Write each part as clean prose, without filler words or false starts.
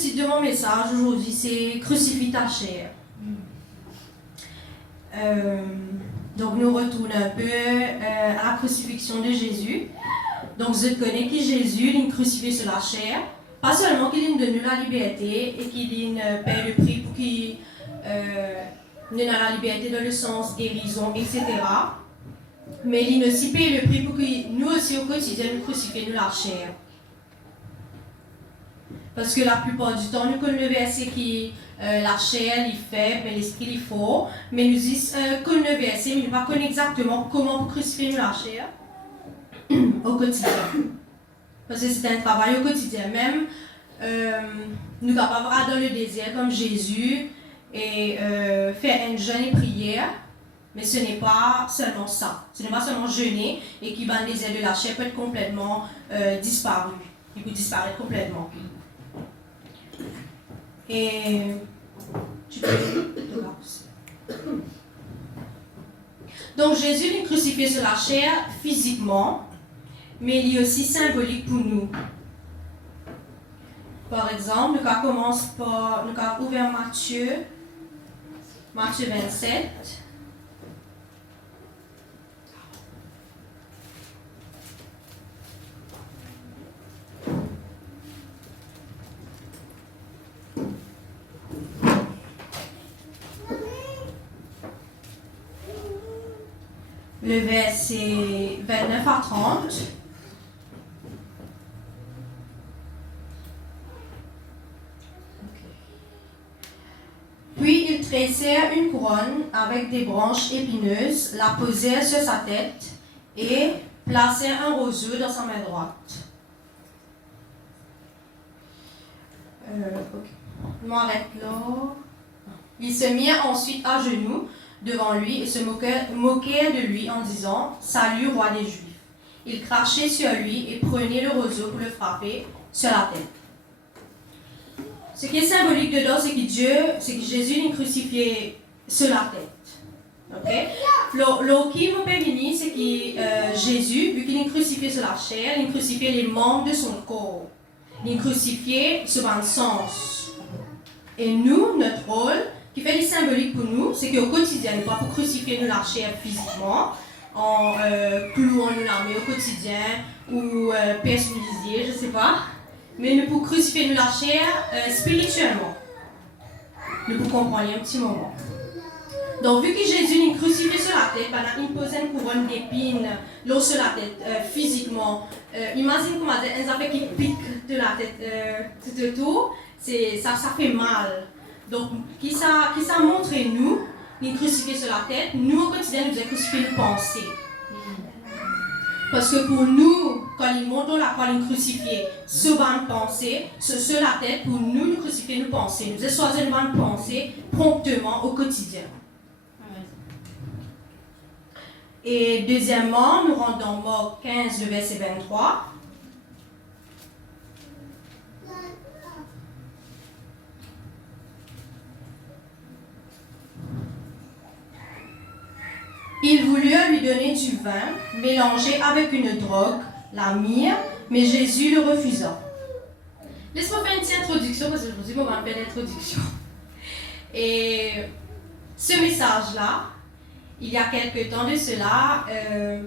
titre de mon message aujourd'hui, c'est « Crucifie ta chair ». Donc nous retournons un peu à la crucifixion de Jésus. Donc je connais qui Jésus, il est crucifié sur la chair. Pas seulement qu'il nous donne la liberté et qu'il paye le prix pour qu'il nous donne la liberté dans le sens guérison, etc. Mais il aussi paye le prix pour que nous aussi au quotidien nous crucifions nous la chair. Parce que la plupart du temps, nous connaissons le verset qui la chair est faible, mais l'esprit est fort. Mais nous disons connaissons le verset, mais nous ne connaissons pas exactement comment crucifier nous la chair au quotidien. Parce que c'est un travail au quotidien. Même nous sommes capables d'aller dans le désert comme Jésus et faire un jeûne et prière. Mais ce n'est pas seulement ça. Ce n'est pas seulement jeûner et qui va le désert de la chair peut être complètement disparu. Il peut disparaître complètement. Et tu peux donc Jésus est crucifié sur la chair physiquement, mais il est aussi symbolique pour nous. Par exemple, nous commence par nous avons ouvert Matthieu 27. Le verset 29 à 30. Puis ils tressèrent une couronne avec des branches épineuses, la posèrent sur sa tête et placèrent un roseau dans sa main droite. Je m'arrête là. Ils se mirent ensuite à genoux devant lui et se moquaient de lui en disant « Salut, roi des Juifs ». Ils crachaient sur lui et prenaient le roseau pour le frapper sur la tête. Ce qui est symbolique dedans, c'est que Jésus est crucifié sur la tête. Okay? Ce qui nous permet, c'est que Jésus, vu qu'il est crucifié sur la chair, il est crucifié les membres de son corps. Il est crucifié sur un sens. Et nous, notre rôle, qui fait les symboliques pour nous, c'est qu'au quotidien, nous ne pas pour crucifier nous la chair physiquement, en clouant nous l'armée au quotidien, ou personnalisé, je ne sais pas, mais nous pour crucifier nous la chair spirituellement. Nous pour comprendre un petit moment. Donc, vu que Jésus est crucifié sur la tête, il pose une couronne d'épines sur la tête, physiquement. Imagine comment un affaire qui pique de la tête tout autour, ça fait mal. Donc, qui ça montre nous, il est crucifié sur la tête, nous au quotidien, nous devons crucifier nos pensées. Parce que pour nous, quand il monte la croix, il est crucifié sur une pensée, sur la tête, pour nous crucifier nos pensées. Nous devons choisir une bonne pensée promptement au quotidien. Et deuxièmement, nous rentrons dans Marc 15, le verset 23. Ils voulurent lui donner du vin mélangé avec une drogue, la myrrhe, mais Jésus le refusa. Laisse-moi faire une petite introduction parce que aujourd'hui, on va faire l'introduction. Et ce message-là, il y a quelques temps de cela, je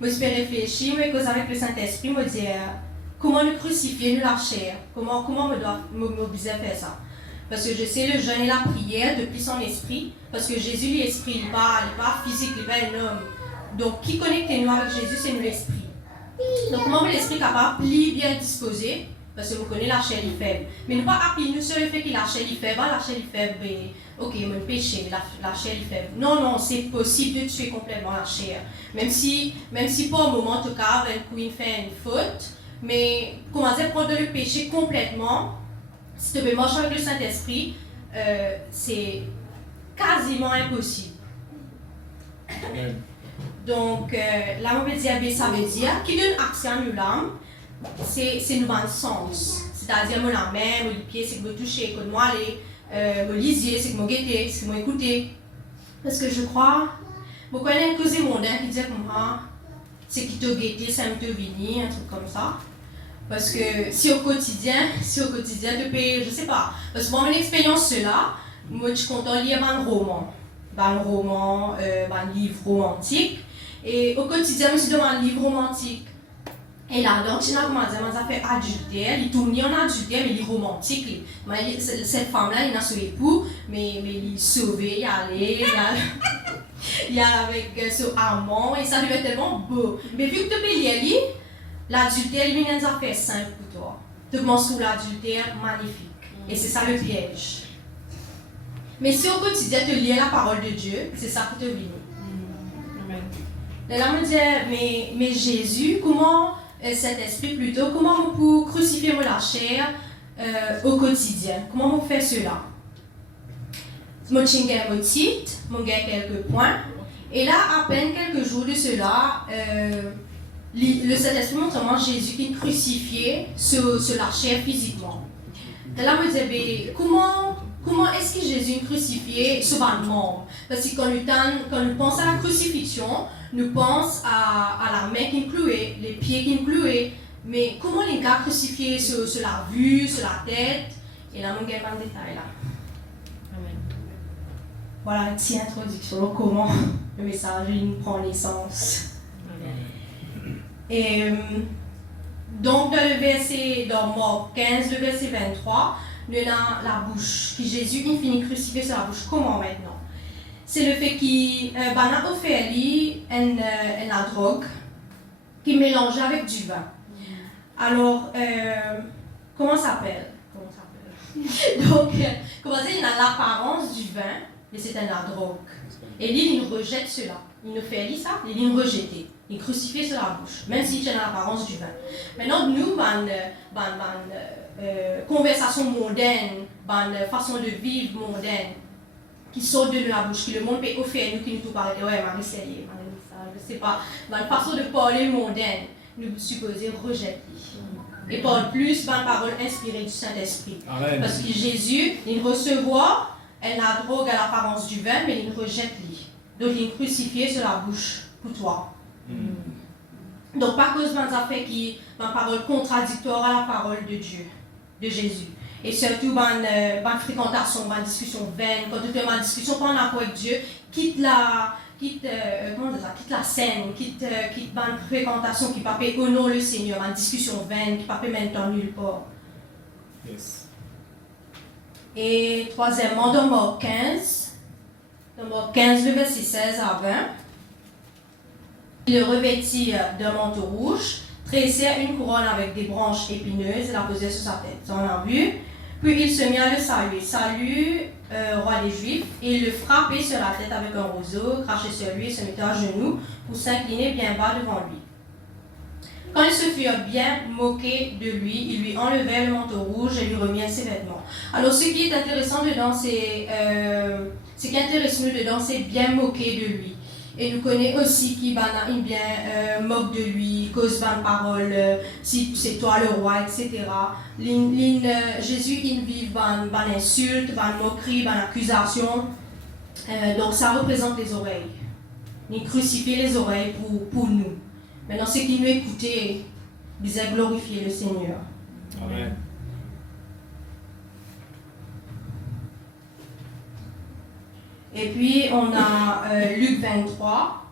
me suis réfléchi, mais cause avec le Saint-Esprit, me dire comment nous crucifier nous la chair, comment me doit mobiliser à faire ça. Parce que je sais le jeûne et la prière depuis son esprit, parce que Jésus l'esprit, il n'est pas physique, il n'est pas un homme. Donc qui connecte nous avec Jésus, c'est nous l'esprit. Donc comment l'esprit est capable de bien disposer, parce que vous connaissez la chair est faible. Mais ne pas appuyer nous sur le fait que la chair est faible, la chair est faible, ok, mon péché, la chair est faible. Non, c'est possible de tuer complètement la chair. Même si pour un moment, en tout cas, il fait une faute, mais commencer à prendre le péché complètement, si tu veux marcher avec le Saint-Esprit, c'est quasiment impossible. Donc, la mauvaise diabète, ça veut dire qu'il donne accès à nos l'âme, c'est nous dans le sens. C'est-à-dire, mon la main, mon pied, c'est que me toucher, que moi aller, mon lisier, c'est que me guetter, c'est que me écouter. Parce que je crois, vous connaissez un cousin mondain qui disait comme ça, c'est qui te guetter, ça me te venir, un truc comme ça. Parce que si au quotidien, tu peux, je sais pas, parce que moi, mon expérience, cela, moi, je suis content de lire un roman, un livre romantique, et au quotidien, je suis dans un livre romantique. Et là, donc, tu as fait adultère, il tourne en adultère, mais il est romantique. Cette femme-là, il a son époux, mais il est sauvé, il allait, il a avec son amant, et ça lui est tellement beau. Mais vu que tu peux lire, l'adultère, il a fait simple pour toi. Tu commences sous l'adultère, magnifique. Et c'est ça le piège. Mais si au quotidien, tu lis la parole de Dieu, c'est ça qui te vient. Là, on me dit, mais Jésus, comment, cet esprit plutôt, comment on peut crucifier la chair au quotidien? Comment on fait cela? Moi, j'ai titre, j'ai quelques points. Et là, à peine quelques jours de cela, le Saint-Esprit montre comment Jésus qui est crucifié sur la chair physiquement. Et là, je me dis, comment est-ce que Jésus est crucifié sur un membre? Parce que quand nous pensons à la crucifixion, nous pensons à la main qui est clouée, les pieds qui sont cloués. Mais comment les gars crucifiés sur la vue, sur la tête? Et là, on a un détail là. Amen. Voilà une petite introduction, comment le message prend naissance. Et donc, dans le verset, dans Marc 15, le verset 23, nous avons la bouche, qui Jésus il finit crucifié sur la bouche. Comment maintenant? C'est le fait qu'il a offert une drogue qui mélange avec du vin. Alors, comment ça s'appelle? Donc, comment dire, il a l'apparence du vin, mais c'est une drogue. Et lui, il rejette cela. Il nous fait ça, il nous rejette. Il est crucifié sur la bouche, même s'il tient l'apparence du vin. Maintenant, nous, conversation mondaine, façon de vivre mondaine, qui sort de la bouche, que le monde peut offrir nous, qui nous parle de ouais, je ne sais pas, façon de parler mondaine, nous supposons rejeter. Et parle plus par parole inspirée du Saint-Esprit. Amen. Parce que Jésus, il recevoir, elle a drogue à l'apparence du vin, mais il rejette lui. Donc il est crucifié sur la bouche pour toi. Donc, par cause de fait qui ma parole contradictoire à la parole de Dieu, de Jésus. Et surtout, ma fréquentation, ma discussion vaine, quand tu fais ma discussion pendant avec Dieu, quitte la scène, quitte ma fréquentation qui ne peut honorer le Seigneur, ma discussion vaine, qui ne peut maintenant nulle part. Yes. Et troisièmement, dans Marc 15, le verset 16 à 20, il le revêtit d'un manteau rouge, tressait une couronne avec des branches épineuses et la posait sur sa tête. On a vu. Puis il se mit à le saluer. Salut, roi des Juifs, et il le frappait sur la tête avec un roseau, crachait sur lui et se mettait à genoux pour s'incliner bien bas devant lui. Quand ils se furent bien moqués de lui, il lui enlevait le manteau rouge et lui remirent ses vêtements. Alors, ce qui est intéressant dedans, c'est bien moquer de lui. Et nous connaissons aussi qui bien moque de lui, cause de parole, si c'est toi le roi, etc. Jésus, il vit ban insulte, ban moquerie, ban accusation. Donc ça représente les oreilles. Il crucifie les oreilles pour nous. Maintenant, ceux qui nous écoutent, ils ont glorifié le Seigneur. Amen. Et puis, on a Luc 23.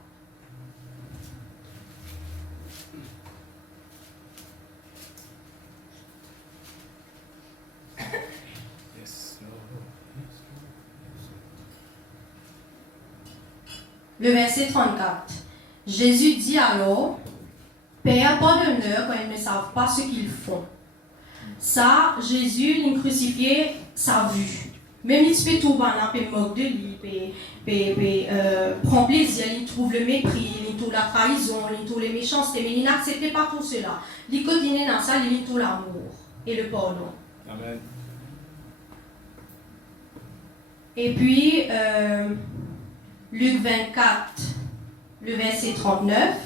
Le verset 34. Jésus dit alors, Père, pardonne-leur quand ils ne savent pas ce qu'ils font. Ça, Jésus, il crucifié, sa vue. Même il se fait tout banal, il moque de lui, il prend plaisir, il trouve le mépris, il trouve la trahison, il trouve les méchancetés, mais il n'acceptait pas tout cela. Il continue dans ça, il trouve l'amour et le pardon. Amen. Et puis, Luc 24, le verset 39.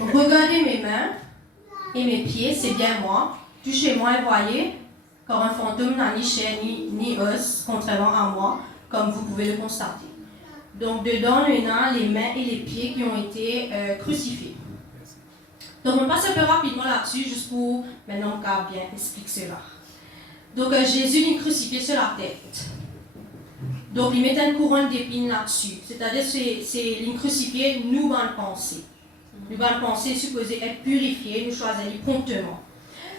Regardez mes mains et mes pieds, c'est bien moi. Touchez-moi et voyez, car un fantôme n'a ni chair ni os, contrairement à moi, comme vous pouvez le constater. Donc dedans, il y a les mains et les pieds qui ont été crucifiés. Donc on passe un peu rapidement là-dessus, juste pour maintenant qu'on bien explique cela. Donc Jésus est crucifié sur la tête. Donc il met une couronne d'épines là-dessus. C'est-à-dire c'est crucifié, nous allons penser. Nous allons penser supposé être purifié, nous choisir promptement.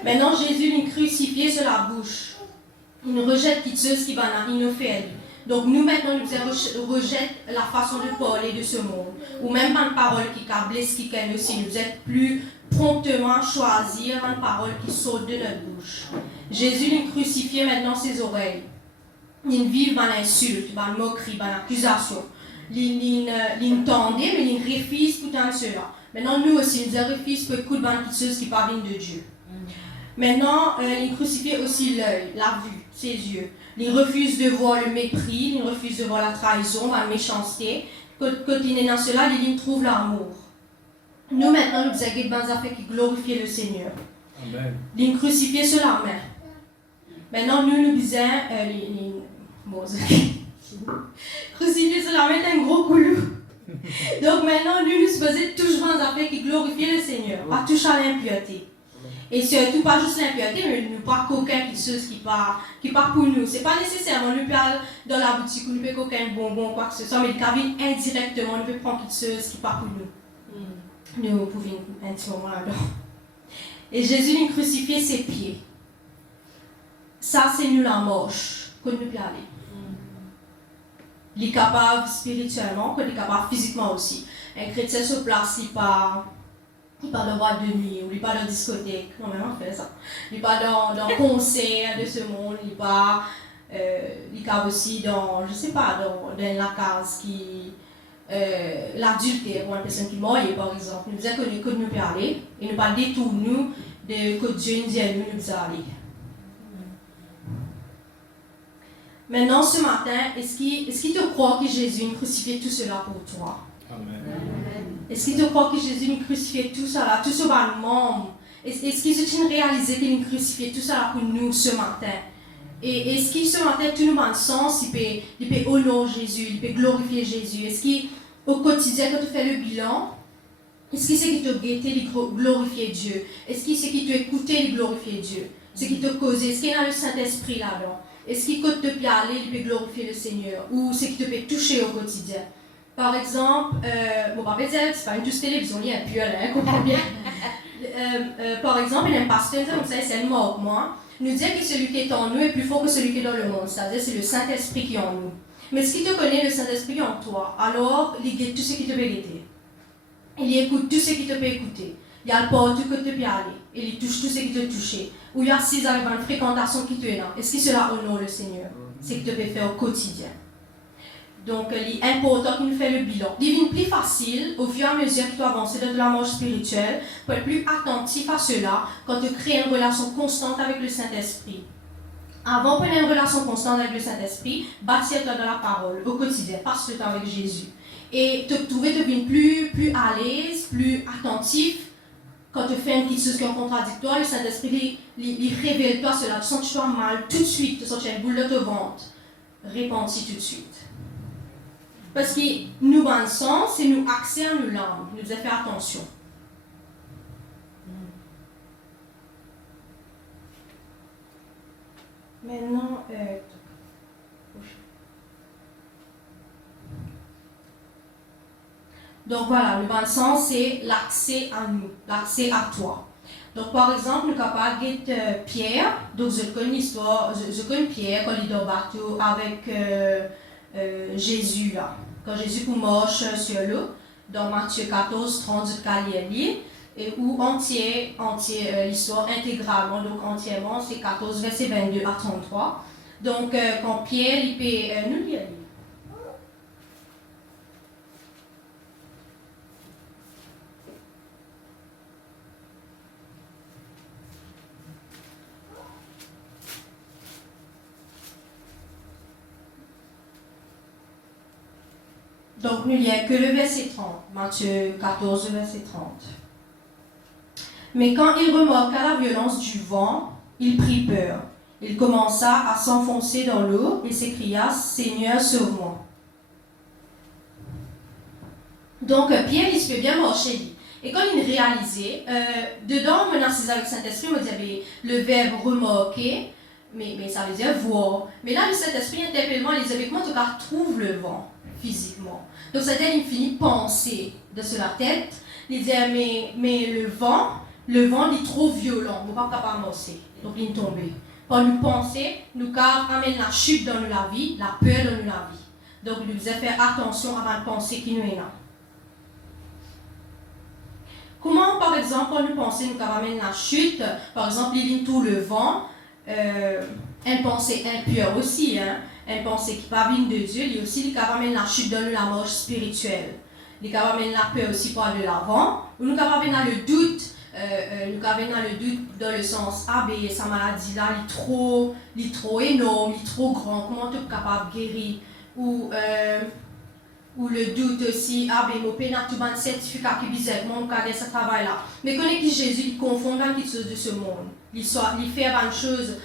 Maintenant Jésus est crucifié sur la bouche. Il nous rejette quelque chose qui va nous faire. Donc nous maintenant nous rejette la façon de parler de ce monde. Ou même une parole qui blesse, qui calme aussi. Nous êtes plus promptement choisir une parole qui saute de notre bouche. Jésus est crucifié maintenant ses oreilles. Il vit dans l'insulte, dans la moquerie, dans l'accusation. Il tendait, mais il refuse tout un cela. Maintenant, nous aussi, nous refusons beaucoup de choses qui parviennent de Dieu. Maintenant, il crucifie aussi l'œil, la vue, ses yeux. Il refuse de voir le mépris, il refuse de voir la trahison, la méchanceté. Quand il est dans cela, il trouve l'amour. Nous, maintenant, nous avons des affaires qui glorifient le Seigneur. Amen. Il crucifié sur la main. Maintenant, nous disons, crucifié sur la main est un gros coulou. Donc maintenant, nous faisons toujours des affaires qui glorifient le Seigneur, pas toucher à l'impureté. Et surtout, pas juste l'impureté, mais nous pas coquin qui part pour nous. Ce n'est pas nécessairement nous parler dans la boutique où nous pouvons coquin bonbon, quoi que ce soit, mais le cabine indirectement, nous pouvons prendre quelque chose qui part pour nous. Nous pouvons un petit moment là-dedans. Et Jésus a crucifié ses pieds. Ça, c'est nous la marche que nous pouvons aller. Il est capable spirituellement, il est capable physiquement aussi. Un chrétien se place, il part dans boîte de nuit, ou il part dans discothèque. Non, mais on fait ça. Il part dans concert de ce monde, il part aussi dans, je sais pas, dans la case qui. L'adultère, pour une personne qui est mariée, par exemple. Nous disons que nous pouvons aller, et nous parlons de tout, nous, de que Dieu nous dit à nous, nous pouvons aller. Maintenant, ce matin, est-ce qu'il te croit que Jésus a crucifié tout cela pour toi? Amen. Est-ce qu'il te croit que Jésus a crucifié tout cela, tout ce membre? Est-ce qu'il a réalisé qu'il a crucifié tout cela pour nous ce matin? Et est-ce qu'il ce matin, tout nous manque sens, il peut honorer Jésus, il peut glorifier Jésus? Est-ce qu'au quotidien, quand tu fais le bilan, est-ce qu'il c'est qui te guetté de glorifier Dieu? Est-ce qu'il c'est qui te écouté de glorifier Dieu? C'est qui te causé? Est-ce qu'il y a le Saint-Esprit là-dedans? Est-ce qu'il peut te aller, il peut glorifier le Seigneur? Ou c'est qui te peut toucher au quotidien? Par exemple, c'est pas une douce télévision, il y a un piole, hein, comprends bien. Par exemple, il y a un pasteur, comme ça, c'est mort, moi. Nous dit que celui qui est en nous est plus fort que celui qui est dans le monde. C'est-à-dire c'est le Saint-Esprit qui est en nous. Mais ce qui te connaît, le Saint-Esprit en toi, alors il guette tout ce qui te peut guetter. Il écoute tout ce qui te peut écouter. Il y a le port tout que tu peux aller. Il touche tout ce qui te touche. Ou il y a 6 avec une fréquentation qui te est là. Est-ce que cela honore le Seigneur? C'est ce que tu peux faire au quotidien. Donc, il est important qu'il nous fait le bilan. Il devient plus facile, au fur et à mesure que tu avances dans la marche spirituelle, pour être plus attentif à cela quand tu crées une relation constante avec le Saint-Esprit. Avant de prendre une relation constante avec le Saint-Esprit, bâtir-toi dans la parole, au quotidien, passe le temps avec Jésus. Et te devenir plus à l'aise, plus attentif. Quand tu fais une petite chose qui est contradictoire, le Saint-Esprit, il révèle toi cela. Tu sens que tu as mal tout de suite, tu sens que tu as une boule de te ventre. Répentis tout de suite. Parce que nous, dans le sens, c'est nous accès à nos langues. Nous devons faire attention. Maintenant, donc voilà, le bon sens, c'est l'accès à nous, l'accès à toi. Donc par exemple, nous sommes capables de Pierre. Donc je connais l'histoire, je connais Pierre quand il est dans le bateau avec Jésus là. Quand Jésus marche sur l'eau, dans Matthieu 14, 30, et où l'histoire intégralement, donc entièrement, c'est 14, verset 22 à 33. Donc quand Pierre, il peut nous lire. Donc, il n'y a que le verset 30, Matthieu 14, verset 30. Mais quand il remarqua la violence du vent, il prit peur. Il commença à s'enfoncer dans l'eau et s'écria « Seigneur, sauve-moi ». Donc, Pierre, il se fait bien marcher, lui. Et quand il réalisait, dedans, maintenant, c'est avec le Saint-Esprit, on dit le verbe remarquer, mais ça veut dire voir. Mais là, le Saint-Esprit interpelle les avec en tout cas, trouve le vent physiquement. Donc, c'est-à-dire, il finit penser de sur la tête, il dit, mais le vent, il est trop violent, on ne peut pas capable de marcher. Donc, il est tombé. Quand nous pensons, nous amène la chute dans la vie, la peur dans la vie. Donc, nous devons faire attention avant de penser qui nous est là. Comment, par exemple, quand nous pensons nous amène la chute, par exemple, il vient tout le vent, une pensée impure aussi, hein, une pensée qui ne vient de Dieu, il aussi qui amène la chute dans la mort spirituelle. Il amène la peur aussi par de l'avant, ou nous amène le doute. Nous avons le doute dans le sens sa maladie là est trop énorme, il est trop grand, comment tu es capable de guérir, ou le doute aussi mon père n'a tout un certificat qui vise mon cas de ce travail là, mais connaît que Jésus il confond dans quelque chose de ce monde, il fait une chose,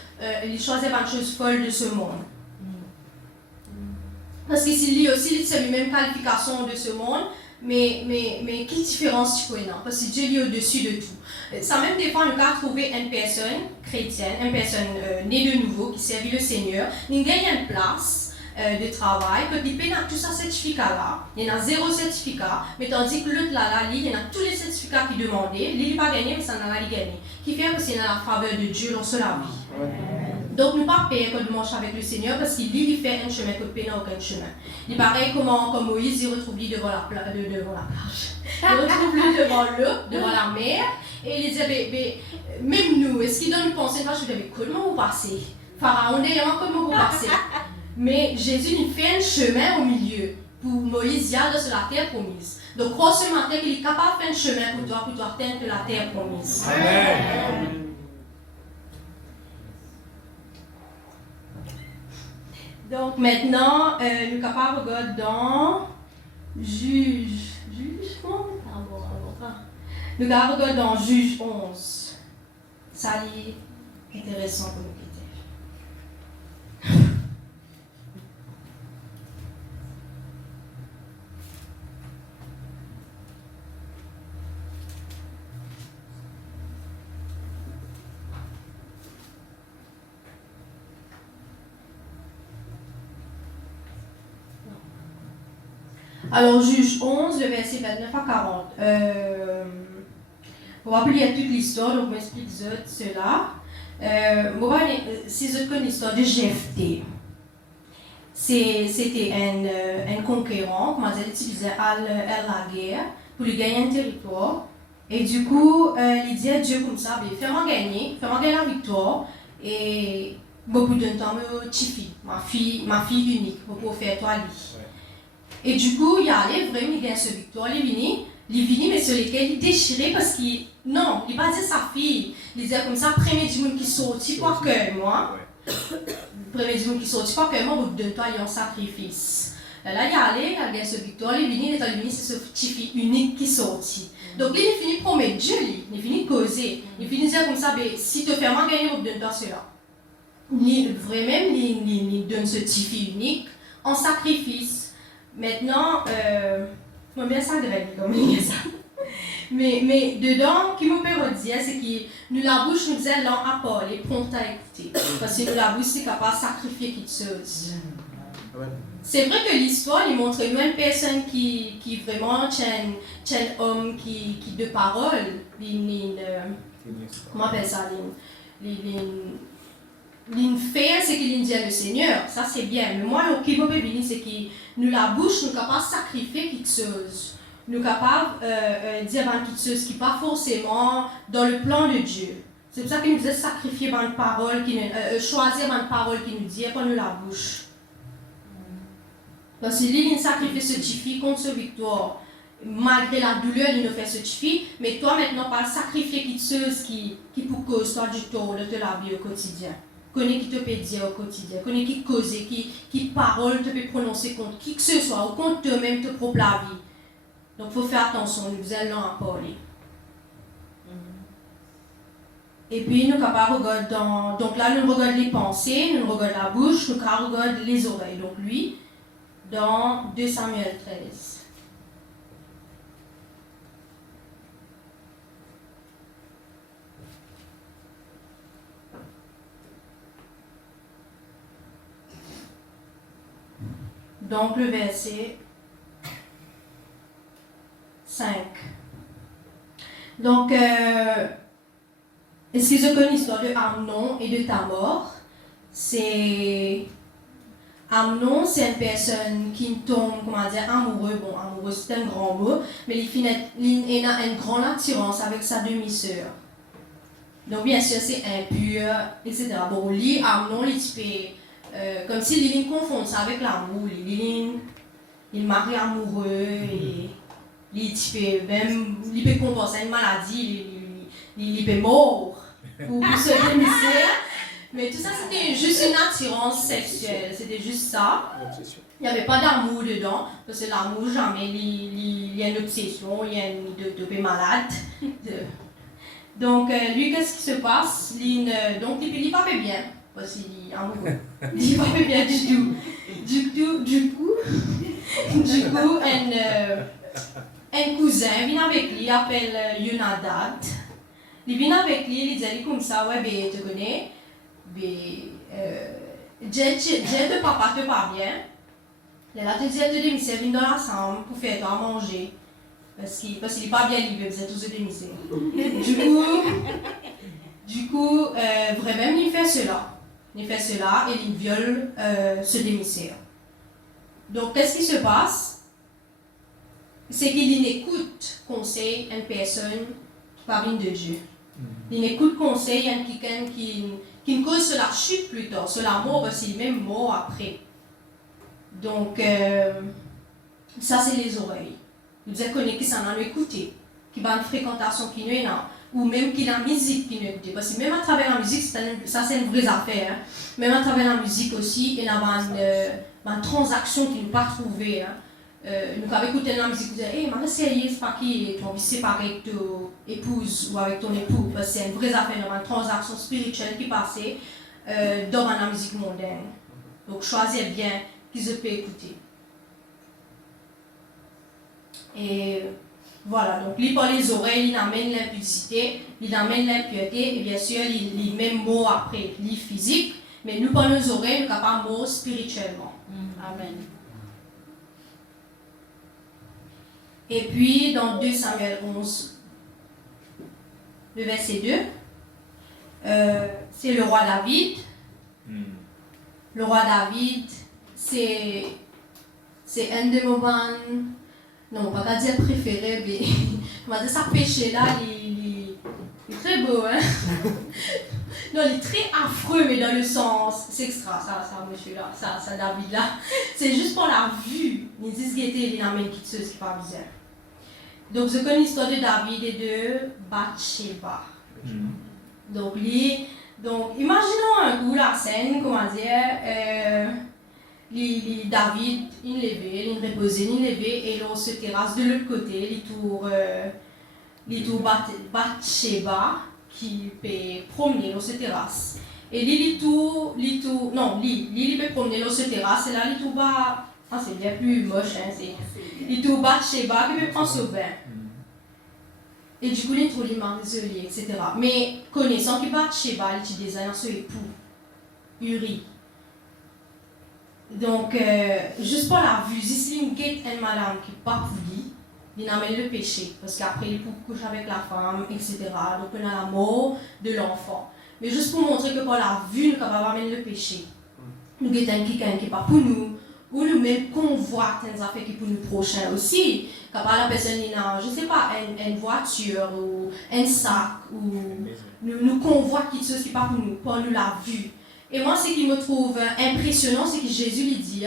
il choisit une chose folle de ce monde, parce que s'il lit aussi c'est la même qualification de ce monde. Mais quelle différence tu connais? Parce que Dieu est au-dessus de tout. Ça même des fois, nous avons trouvé une personne chrétienne, une personne née de nouveau qui servit le Seigneur, il gagne une place de travail, que il paye tout ce certificat-là, il y en a 0 certificat, mais tandis que l'autre là, il y en a tous les certificats qu'il demandait, il n'a pas gagné, mais ça n'a pas gagné. Qui fait que c'est dans la faveur de Dieu dans la vie. Donc, nous ne pas payer quand nous marchons avec le Seigneur parce qu'il fait un chemin que nous n'a aucun chemin. Il est pareil comme Moïse, il retrouve lui devant la plage. Il retrouve lui devant l'eau, devant la mer. Et il dit, même nous, est-ce qu'il doit nous penser, je me dis, comment vous passez? Pharaon, comment vous passez? Mais Jésus il fait un chemin au milieu pour Moïse y aller sur la terre promise. Donc, crois ce matin qu'il est capable de faire un chemin pour toi atteindre la terre promise. Amen. Donc maintenant, nous sommes capables de regarder dans Jugement. Nous allons regarder dans Juge 11. Ça est intéressant pour nous. Alors, Juge 11, le verset 29 à 40. On va lire toute l'histoire, donc je m'explique cela. Si vous connaissez l'histoire de Jephthé, c'était un conquérant, comment dire, il utilisait la guerre pour lui gagner un territoire. Et du coup, il dit à Dieu comme ça, fais-moi gagner la victoire. Et beaucoup de temps, ma fille unique, pour faire toi lui. Et du coup, il y a allé vraiment, il gagne ce victoire, il est venu, mais sur lesquels il déchirait parce qu'il. Non, il n'a pas dit sa fille. Il disait comme ça, premier du monde qui sortit pour que moi. Premier du monde qui sortit pour que moi, au bout de temps, il y a un sacrifice. Là, il est allé, il a gagné ce victoire, il est venu, c'est ce petit fille unique qui sortit. Donc, il est fini de promettre Dieu, il est fini de causer. Il est fini de dire comme ça, si tu fais moi gagner, au bout de temps, cela. Vraiment, il donne ce petit fille unique en sacrifice. Maintenant, moi bien ça devait être comme ça. Mais dedans, ce qui me peut dire, c'est que nous la bouche nous disait l'en apport, les promptes à écouter. Parce que nous la bouche, c'est capable de sacrifier quelque chose. C'est vrai que l'histoire, il montre nous une personne qui vraiment tient un homme qui de parole, comment on appelle ça, l'in c'est qu'il dit le Seigneur, ça c'est bien. Mais moi, ce qui me peut venir, c'est que nous la bouche, nous sommes capables de sacrifier quelque chose. Nous sommes capables de dire quelque chose qui n'est pas forcément dans le plan de Dieu. C'est pour ça qu'il nous dit sacrifier une parole, choisir une parole qui nous dit, pas nous la bouche. Parce qu'il il sacrifie ce petit contre ce victoire. Malgré la douleur, il nous fait ce petit mais toi maintenant, pas sacrifier quelque chose qui pour cause toi du tort de la vie au quotidien. Connais qui te peut dire au quotidien, connais qui cause, qui parole te peut prononcer contre qui que ce soit, ou contre toi-même te propre la vie. Donc il faut faire attention, nous allons en parler. Et puis nous capables regarder donc là nous regardons les pensées, nous regardons la bouche, nous regardons les oreilles. Donc lui, dans 2 Samuel 13. Donc le verset 5. Donc, est-ce qu'ils connaissent l'histoire de Amnon et de Tamar? Amnon, c'est une personne qui tombe, comment dire, amoureux. Bon, amoureux, c'est un grand mot, mais il a une grande attirance avec sa demi-sœur. Donc, bien sûr, c'est impur, etc. Bon, lui, Amnon, comme s'il confond ça avec l'amour. Il marie amoureux et il peut compenser une maladie, il peut mort pour se démisser. Mais tout ça, c'était juste une attirance sexuelle, c'était juste ça. Il n'y avait pas d'amour dedans, parce que l'amour, jamais, il y a une obsession, il y a une de malade. Donc, lui, qu'est-ce qui se passe? Donc, il ne va pas bien, parce qu'il est amoureux. Il ne va pas bien du tout. Du coup, un cousin vient avec lui, il appelle Yonadad. Il vient avec lui, il dit comme ça, ouais, ben, tu connais. J'ai de papa te pas bien. Là, tu dis à te démisser, viens dans la chambre pour faire à manger. Parce qu'il n'est pas bien libre, vous êtes tous démissés. Du coup, vraiment, il fait cela. Il fait cela et il viole ce démissaire. Donc, qu'est-ce qui se passe? C'est qu'il n'écoute conseil une personne qui parle de Dieu. Il n'écoute conseil à quelqu'un qui ne cause sur la chute plus tard, sur la mort, parce qu'il est même mort après. Donc, ça, c'est les oreilles. Vous êtes connectés, ça n'a écouté, qui va une fréquentation qui n'est pas, ou même qui a la musique qui n'est pas. Parce que même à travers la musique, ça, c'est une vraie affaire. Hein. Même à travers la musique aussi, il y a une transaction qui n'est pas trouvée. Hein. Nous avons écouté la musique, vous dites, hey, maintenant c'est pas qui tu as envie de séparer avec ton épouse ou avec ton époux, parce que c'est une vraie affaire, une transaction spirituelle qui passait dans la musique mondaine. Donc choisissez bien qui se peut écouter. Et voilà, donc lui par les oreilles, il amène l'impudicité, il amène l'impureté, et bien sûr, il met mot après, il physique, mais nous par nos oreilles, nous sommes capables de mot spirituellement. Amen. Et puis, dans 2 Samuel 11, le verset 2, c'est le roi David. Le roi David, c'est un de mes moments, non, pas dire préféré, mais on va dire ça péché-là, il est très beau, hein? Non, il est très affreux, mais dans le sens, c'est extra, ça, monsieur-là, ça, David-là. C'est juste pour la vue, ils disent qu'il était, il amène quelque chose qui n'est pas bizarre. Donc, je connais l'histoire de David et de Bathsheba. Donc, imaginons un coup la scène, comment dire, David, il levé, il reposait, il levé, et l'on se terrasse de l'autre côté, il tourne Bathsheba, qui peut promener, l'on se terrasse. Et il peut promener, l'on se terrasse, et là, il tourne bas. Ah, c'est bien plus moche, hein, il tourne Bathsheba, qui peut prendre son bain. Et du coup, il trouve les mains désolées, etc. Mais connaissant qu'il Bathsheba, il utilise son époux, Uri. Donc, juste pour la vue, si une guette une madame qui n'est pas polie, il amène le péché. Parce qu'après, il couche avec la femme, etc. Donc, on a la mort de l'enfant. Mais juste pour montrer que pour la vue, nous sommes capables d'amener le péché. Nous guettons quelqu'un qui n'est pas pour nous, ou nous-mêmes convoitons des affaires qui sont pour nous prochains aussi. Quand la personne a, je ne sais pas, une voiture, ou un sac, ou nous convoitons quelque chose qui n'est pas pour nous la vue. Et moi, ce qui me trouve impressionnant, c'est que Jésus lui dit,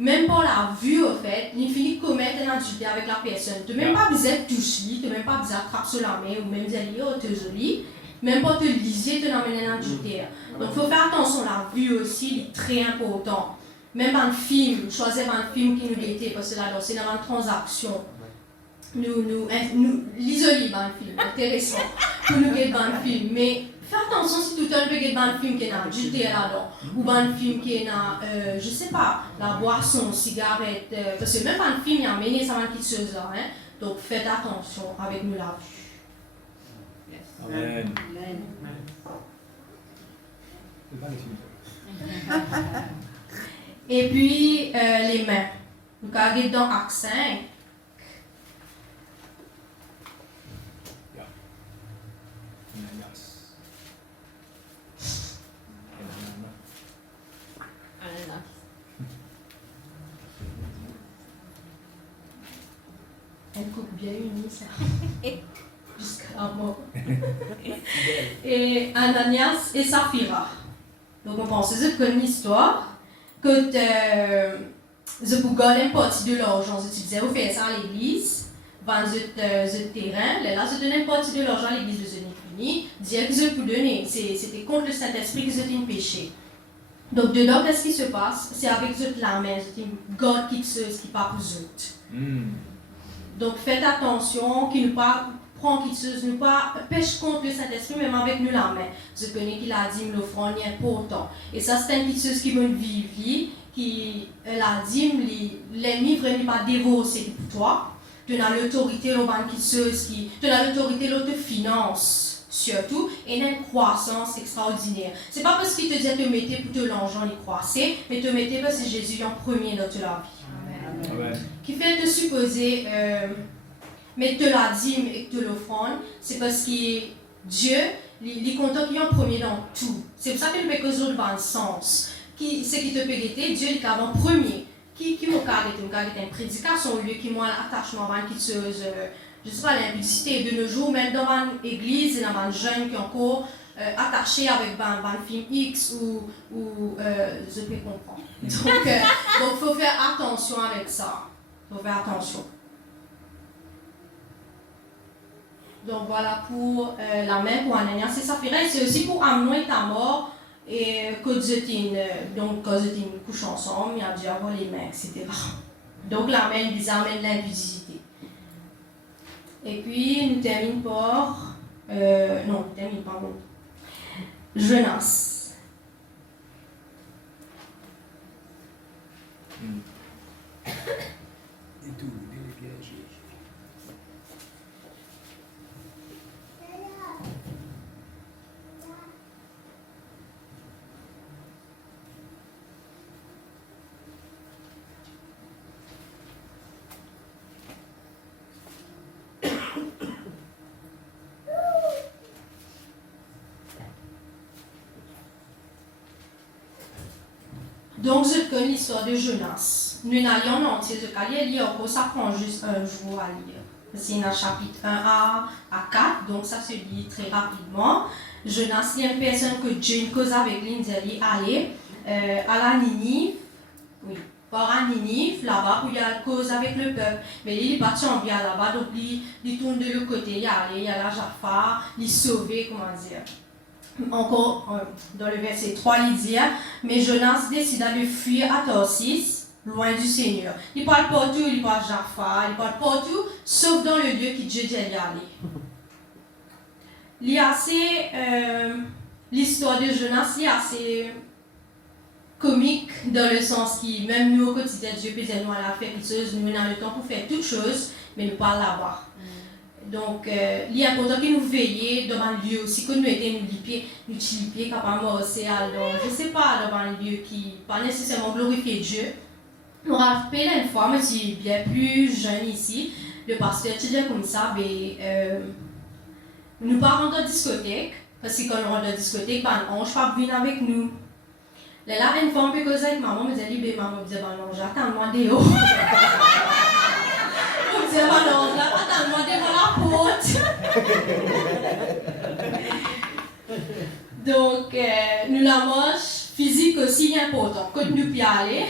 même pour la vue, au fait, il finit de commettre un adultère avec la personne. Tu n'as même pas besoin de toucher, tu n'as même pas besoin de frapper sur la main, ou même de dire, oh, tu es jolie. Même pour te liser, tu n'amènes un adultère. Donc, il faut faire attention, la vue aussi est très important. Même dans le film, choisir un film qui nous guettait, parce que là, c'est dans une transaction. L'isoler dans le film, intéressant, pour nous guetter dans le film. Mais fais attention si tout le temps peut guetter dans le film qui est dans adultère là-dedans, ou dans le film qui est dans, je sais pas, la boisson, cigarette, parce que même dans le film, il y a mené ça dans quelque chose là. Hein? Donc, faites attention avec nous la vue. Amen. Et puis, les mains. Nous allons dans Acte 5. Elle coupe bien unie, ça. Jusqu'à la mort. Et Ananias et Saphira. Donc on pense que c'est une histoire que je peux garder une partie de l'argent. Je disais, vous faites ça à l'église, vendre le terrain, là je donnais une partie de l'argent à l'église de Zénépuni, dire que je peux donner. C'était contre le Saint-Esprit que c'était un péché. Donc dedans, qu'est-ce qui se passe? C'est avec la main, c'est une garde quelque chose qui n'est pas pour eux. Donc faites attention, qu'il ne pas prend quelque chose, ne pas pêche contre le Saint-Esprit, même avec nous la main. Je connais qu'il a dit l'offrande est important. Et ça, c'est une quelque chose qui veut vivre, qui la dîme, l'ennemi vraiment pas dévorer pour toi. Tu as l'autorité, tu as l'autorité, l'autre finance. Surtout, et une croissance extraordinaire. C'est pas parce qu'il te dit de te mettre pour te l'argent et croisser, mais te mettre parce que Jésus est en premier dans toute la vie. Amen. Qui fait te supposer mettre la dîme et te l'offrande, c'est parce que Dieu, il est content qu'il est en premier dans tout. C'est pour ça que nous fait que dans le sens. Ce qui te peut guetter, Dieu est en premier. Qui m'a gardé une prédication, au lieu qui m'a attachement à quelque chose. Je ne sais pas, l'impudicité de nos jours, même dans une église, il y a des jeunes qui sont encore attachés avec un film X ou je peux comprendre. Donc, il faut faire attention avec ça. Il faut faire attention. Donc, voilà pour la main pour Ananias et Saphira. Et c'est aussi pour Amnon et Tamar. Et quand ils étaient couchés ensemble, il y a dû avoir les mains, etc. Donc, la main, ils amènent l'impudicité. Et puis, nous terminons par... Jonas. Et tout, les pièges. Donc, je connais l'histoire de Jonas. Nous n'allions en entier, je vais lire encore, ça prend juste un jour à lire. C'est un chapitre 1a à 4, donc ça se lit très rapidement. Jonas, il y a une personne que Dieu cause avec lui, il aller à la Ninive, oui, par à Ninive, là-bas, où il y a cause avec le peuple. Mais il est parti en bien là-bas, donc il tourne de l'autre côté, il y a la Jaffa, il est sauvé, comment dire. Encore dans le verset 3, il dit, mais Jonas décida de fuir à Tarsis, loin du Seigneur. Il parle partout, il parle Jaffa, il parle partout, sauf dans le lieu que Dieu dit d'y aller. Il y a assez, l'histoire de Jonas est assez comique dans le sens que même nous au quotidien, Dieu peut dire nous à la faire quelque chose, nous avons le temps pour faire toutes choses, mais nous pas là-bas. Donc, il est important que nous veillions dans un lieu aussi, que nous aidions nous lipier capable de alors, je ne sais pas, dans un lieu qui pas nécessairement glorifier Dieu. Je me rappelle une fois, moi je suis bien plus jeune ici, le pasteur te dit comme ça, nous ne partons dans la discothèque, parce que quand on rentre dans la discothèque, on ne peut pas venir avec nous. Là, une fois, on peut causer avec maman, je dis, maman, je dis, non, j'attends demandé haut. Je dis, non, j'attends demandé la porte. Donc, nous la marche physique aussi est important. Quand nous pouvons aller,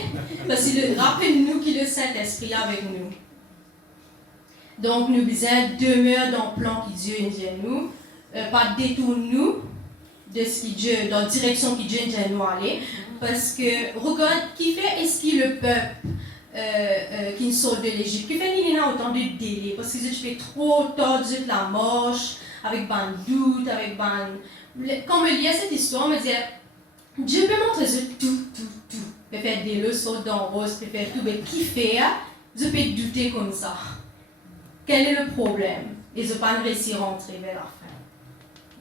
parce que rappelez-nous que le Saint-Esprit est avec nous. Donc, nous devons demeurer dans le plan que Dieu dit à nous, pas détourner-nous de ce qui Dieu, dans la direction que Dieu dit à nous aller. Parce que, regarde, qui fait est-ce que le peuple qui sort de l'Égypte, qui fait qu'il y a autant de délais, parce que tu fais trop tard de la marche, avec ban doute, avec ban. Quand on me lit cette histoire, on me dit, Dieu peut montrer tout. Il peut faire des leçons dans rose, il peut faire tout, mais qui fait, je peux douter comme ça. Quel est le problème? Et je ne peux pas réussir à rentrer vers la fin.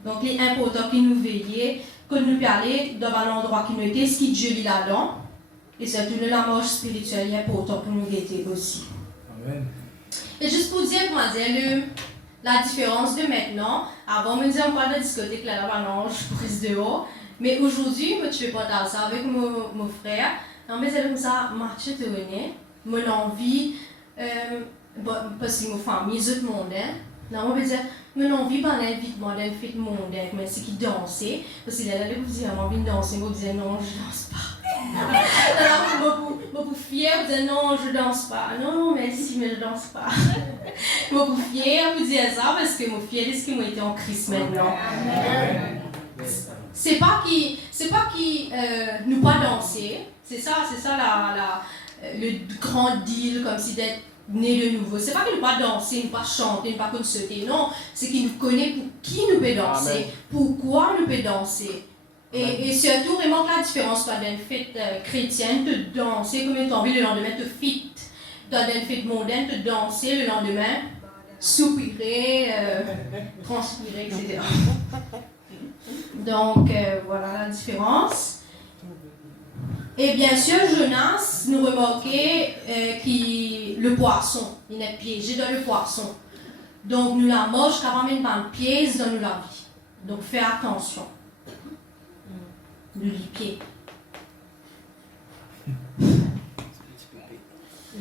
Donc, il est important que nous veillions, que nous puissions aller dans un endroit qui nous était, ce qui Dieu lit là-dedans, Et surtout, nous la marche spirituelle, il y a pour autant pour nous guetter aussi. Amen. Et juste pour dire, comment dire, la différence de maintenant, avant, on me disait, on parle de discothèque, là, maintenant, je prise dehors. Mais aujourd'hui, moi, je fais pas ça avec mon frère. Non, mais c'est comme ça, marcher te venir, mon envie, parce que ma famille, tout le monde, non, on veut dire, mon envie, ben, l'invitement d'un fait mondain, mais c'est qui dansait. Parce qu'il allait vous dire, j'ai envie de danser, moi, je disais, non, je danse pas. Alors, moi, pour fier, vous disais, non, je danse pas. Non, merci, mais je danse pas. Moi, pour fier, vous disais ça, parce que mon fier, est-ce que moi, été en Christ maintenant. C'est pas qui nous pas danser, c'est ça le grand deal, comme si d'être né de nouveau. C'est pas qu'il nous pas danser, nous pas chanter, nous pas sauter, non, c'est qu'il nous connaît pour qui nous peut danser, Amen. Pourquoi nous peut danser. Et surtout, vraiment que la différence soit d'une fête chrétienne, de danser comme une envie le lendemain, te fit, dans une fête mondaine, de danser le lendemain, soupirer, transpirer, etc. Donc, voilà la différence. Et bien sûr, Jonas, nous remarquons le poisson, il est piégé dans le poisson. Donc, nous la mange quand même dans le piège dans la vie. Donc, fais attention. Le pied.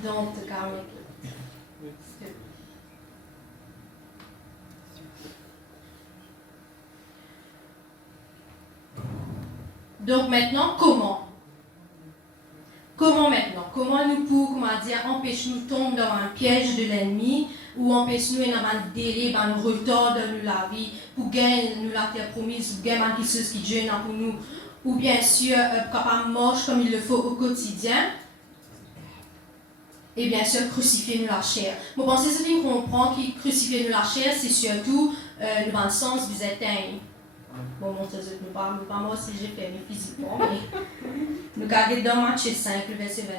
Donc, quand même. Donc maintenant, comment maintenant? Comment nous pouvons, empêcher nous de tomber dans un piège de l'ennemi ou empêcher nous dans un délai, dans un retard dans la vie pour gagner nous la terre promise, pour gagner quelque chose qui gêne pour nous, ou bien sûr, capable de marcher comme il le faut au quotidien. Et bien sûr, crucifier nous la chair. Vous pensez que ce qu'on comprend qui crucifier nous la chair, c'est surtout dans le sens vous éteindre. Bon, ça ne pas moi si j'ai fait physiquement, mais nous regardons dans Matthieu 5, le verset 29.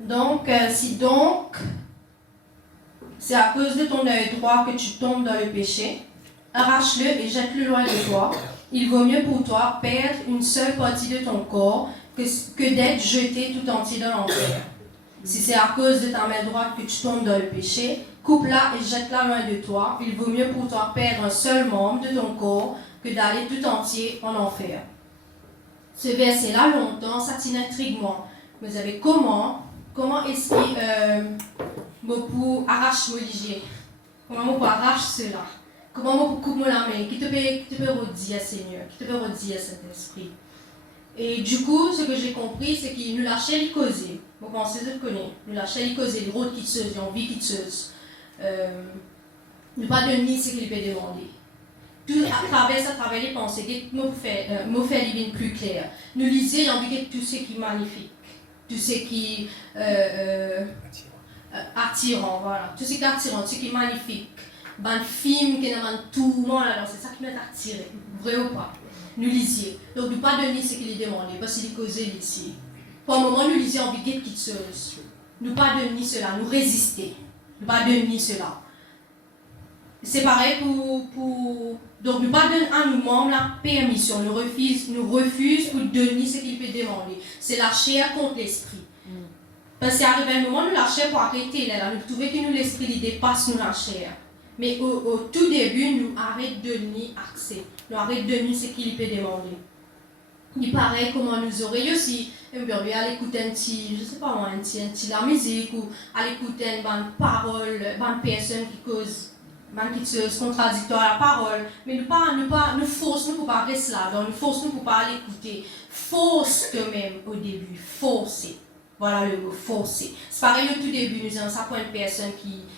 Donc, si donc, c'est à cause de ton œil droit que tu tombes dans le péché, arrache-le et jette-le loin de toi. Il vaut mieux pour toi perdre une seule partie de ton corps que d'être jeté tout entier dans l'enfer. Si c'est à cause de ta main droite que tu tombes dans le péché, coupe-la et jette-la loin de toi. Il vaut mieux pour toi perdre un seul membre de ton corps que d'aller tout entier en enfer. Ce verset-là, longtemps, ça t'intrigue moi. Vous savez comment est-ce que pour arracher mon ligier? Comment pour arracher cela? Comment pour couper la main? Qui te peut redire, Seigneur? Qui te peut redire, Saint-Esprit? Et du coup, ce que j'ai compris, c'est qu'il nous lâchait les causer. Vous pensez de connaître. Nous lâchait les causer, les routes qui se envie qui se ne pas donner ce qu'il peut demander. Tout à travers les pensées, que nous fait les lignes plus claires. Nous lisons l'envie tout ce qui est magnifique. Tout ce qui est attirant, voilà. Tout ce qui est attirant, tout ce qui est magnifique. Un film qui est dans tout le monde, alors c'est ça qui m'a attiré. Vrai ou pas? Nous lisions. Donc, nous pas donner ce qu'il est demandé, parce qu'il est causé ici. Pour un moment, nous lisions en vie qui se. Nous pas donner cela, nous résister. Nous pas donner cela. C'est pareil pour. Donc, nous pas donner à nous membres la permission. Nous refuse pour donner ce qu'il peut demander. C'est la chair contre l'esprit. Parce qu'il arrive un moment où la chair pour arrêter là. Nous trouvons que nous, l'esprit, il dépasse nous la chair. Mais au tout début, nous arrêtons de donner accès. Nous arrêtons de donner ce qu'il peut demander. Il paraît comment nous aurions aussi, aller écouter un petit, je sais pas moi, un petit la musique ou aller écouter une parole, une personne qui cause. Qui se contradictoire à la parole, mais nous forçons pour pas rester là, donc nous forçons pour pas aller écouter. Force quand même au début, forcer. Voilà le mot, forcer. C'est pareil au tout début, nous avons ça pour une personne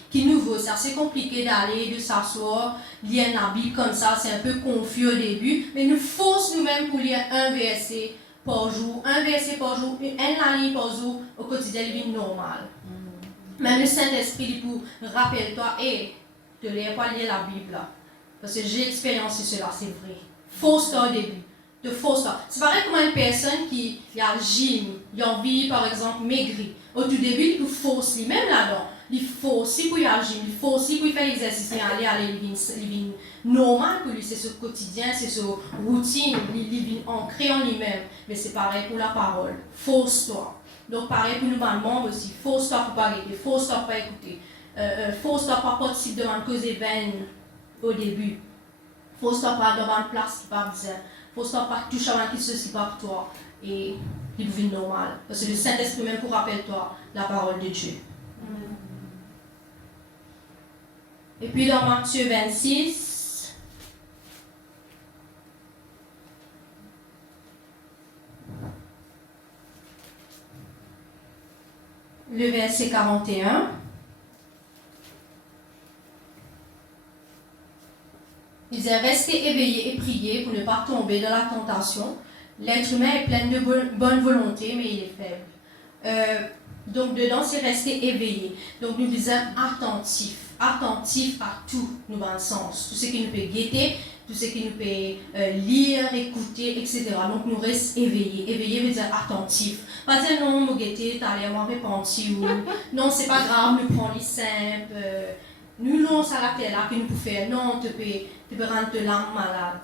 qui nous vaut. C'est assez compliqué d'aller, de s'asseoir, lire un Bible comme ça, c'est un peu confus au début, mais nous forçons nous-mêmes pour lire un verset par jour, une ligne par jour, au quotidien, une vie normale. Même le Saint-Esprit, pour rappelle-toi, de lire pas lire la Bible là. Parce que j'ai expériencé cela, c'est vrai. Fausse-toi au début. De fausse-toi. C'est pareil comme une personne qui a le gym, il a envie, par exemple, maigrir. Au tout début, il peut fausser, même là-dedans. Il faut aussi pour y agir, il faut aussi pour faire l'exercice, mais aller, il vient normal pour lui, c'est ce quotidien, c'est ce routine, il vient ancré en lui-même. Mais c'est pareil pour la parole. Force-toi. Donc pareil pour nous, dans le monde aussi. Force-toi pour pas arrêter, force-toi pour pas écouter. Force-toi pour pas participer devant une cause vaine au début. Force-toi pas devant une place qui n'est pas besoin. Force-toi pas toucher à qui ceci pas pour toi. Et il vit normal. Parce que le Saint-Esprit même pour rappelle-toi la parole de Dieu. Et puis dans Matthieu 26, le verset 41, il dit « Restez éveillés et priez pour ne pas tomber dans la tentation. L'être humain est plein de bonne volonté, mais il est faible. » Donc dedans, c'est rester éveillé. Donc nous disons attentif à tout, nous dans le sens. Tout ce qui nous peut guetter, tout ce qui nous peut lire, écouter, etc. Donc nous restons éveillés. Éveillé veut dire attentif. Pas dire non, nous guetter, t'as l'air moins repenti ou non, c'est pas grave, nous prenons les simples. Nous non, ça la terre là que nous pouvons faire. Non, tu peux rendre de l'âme malade.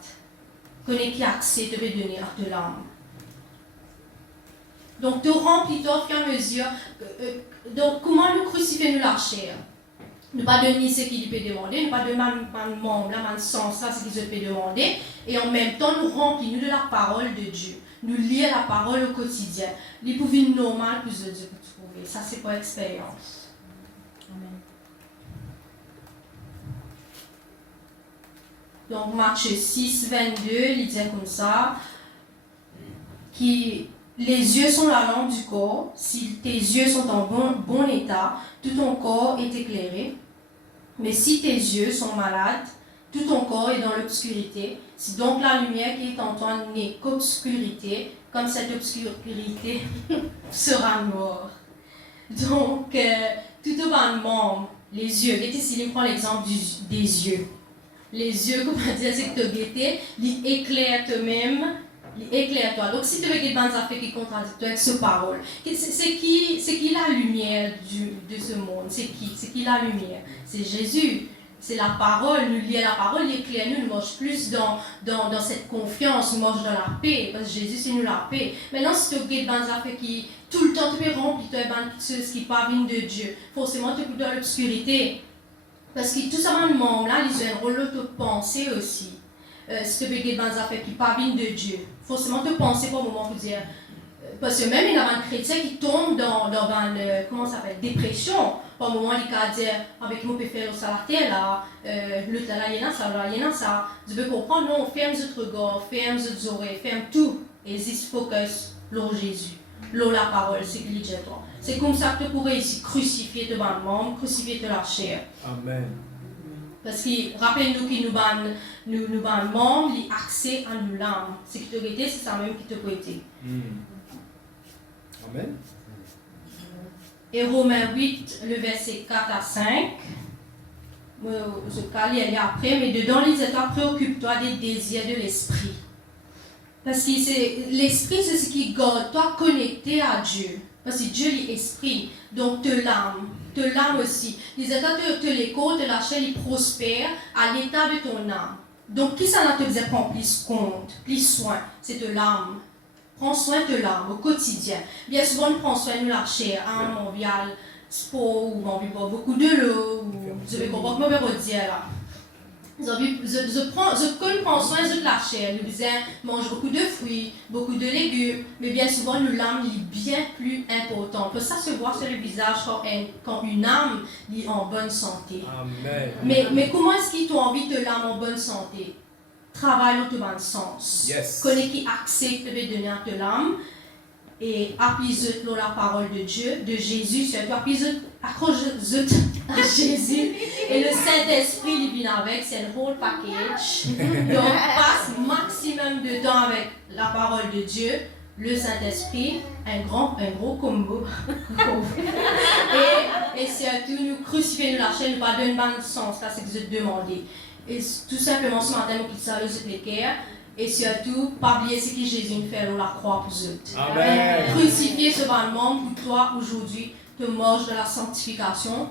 Connais qui accès, tu peux donner à de l'âme. Donc, te remplis-toi au fur et à mesure. Donc, comment nous crucifier nous la chair? Ne pas donner ce qu'il peut demander, ne pas donner un membre, un sens, ça, ce qu'il peut demander. Et en même temps, nous remplis-nous de la parole de Dieu. Nous lire la parole au quotidien. Les pouvoirs normales que Dieu peut trouver. Ça, c'est pas expérience. Amen. Donc, Matthieu 6, 22, il dit comme ça, les yeux sont la lampe du corps. Si tes yeux sont en bon état, tout ton corps est éclairé. Mais si tes yeux sont malades, tout ton corps est dans l'obscurité. Si donc la lumière qui est en toi n'est qu'obscurité, comme cette obscurité sera noire. Donc, tout au bas de membre, les yeux. Guettez, si on prend l'exemple des yeux. Les yeux, comment dire, c'est que tu guettes, ils éclairent toi-même. Éclaire-toi. Donc, si tu veux des bonnes affaires qui contradictent avec ce parole, c'est qui la lumière de ce monde? C'est qui la lumière? C'est Jésus. C'est la parole. Nous lions la parole, il éclaire nous. Nous marchons plus dans cette confiance. Nous marchons dans la paix. Parce que Jésus, c'est nous la paix. Maintenant, si tu veux des bonnes affaires qui, tout le temps, tu peux remplir de ce qui parvient de Dieu, forcément, tu es dans l'obscurité. Parce que tout ça, monde là, ils ont un rôle de pensée aussi. Si tu veux des bonnes affaires qui parviennent de Dieu, forcément te penser pour un moment pour dire, parce que même il y a un chrétien qui tombe dans une, comment ça s'appelle, dépression, par un moment il peut dire, avec moi je peux faire ça la terre là, l'autre là, il y en a ça, tu peux comprendre, non, ferme votre regard, ferme vos oreilles, ferme tout, et juste focus sur Jésus, sur la parole, c'est qu'il dit à toi. C'est comme ça que tu pourrais ici crucifier devant le monde, crucifier de la chair. Amen. Parce que rappelle-nous qu'il nous ban le monde, l'accès à nous l'âme. Sécurité, c'est ça même qui te prêtait. Amen. Et Romains 8, le verset 4 à 5. Je vais aller après, mais dedans, il dit préoccupe-toi des désirs de l'esprit. Parce que l'esprit, c'est ce qui garde toi connecté à Dieu. Parce que Dieu est esprit, donc te l'âme aussi. Les états de les côtes, de la chair, ils prospèrent à l'état de ton âme. Donc, qui ça te faisait prendre plus compte, plus soin? C'est de l'âme. Prends soin de l'âme au quotidien. Bien souvent, on prend soin de la chair. On vient le sport, ou on boit beaucoup de l'eau, ou je vais comprendre comment je vais dire là. Je prends soin de la chair. Nous mange beaucoup de fruits, beaucoup de légumes, mais bien souvent, l'âme est bien plus importante. Ça se voit sur le visage quand une âme est en bonne santé. Amen. Mais comment est-ce qu'ils t'ont envie de l'âme en bonne santé? Travaille dans le bon sens. Yes. Connais qui accepte de donner à l'âme et appuie-toi dans la parole de Dieu, de Jésus. Surtout accroche-toi à Jésus et le Saint-Esprit il vient avec, c'est un whole package. Donc passe maximum de temps avec la parole de Dieu, le Saint-Esprit, un gros combo. Et Et surtout, nous crucifier nous la chaîne, nous pas donner bon sens, là, c'est que vous êtes demandé. Et tout simplement, ce matin, nous quittons ça, les cœurs. Et surtout, pas oublier ce que Jésus nous fait, la croix pour eux. Amen. Crucifier ce bâtiment pour toi aujourd'hui, te mange de la sanctification,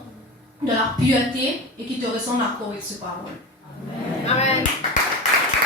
de la pureté et qui te ressemble à corps avec ce parole. Amen.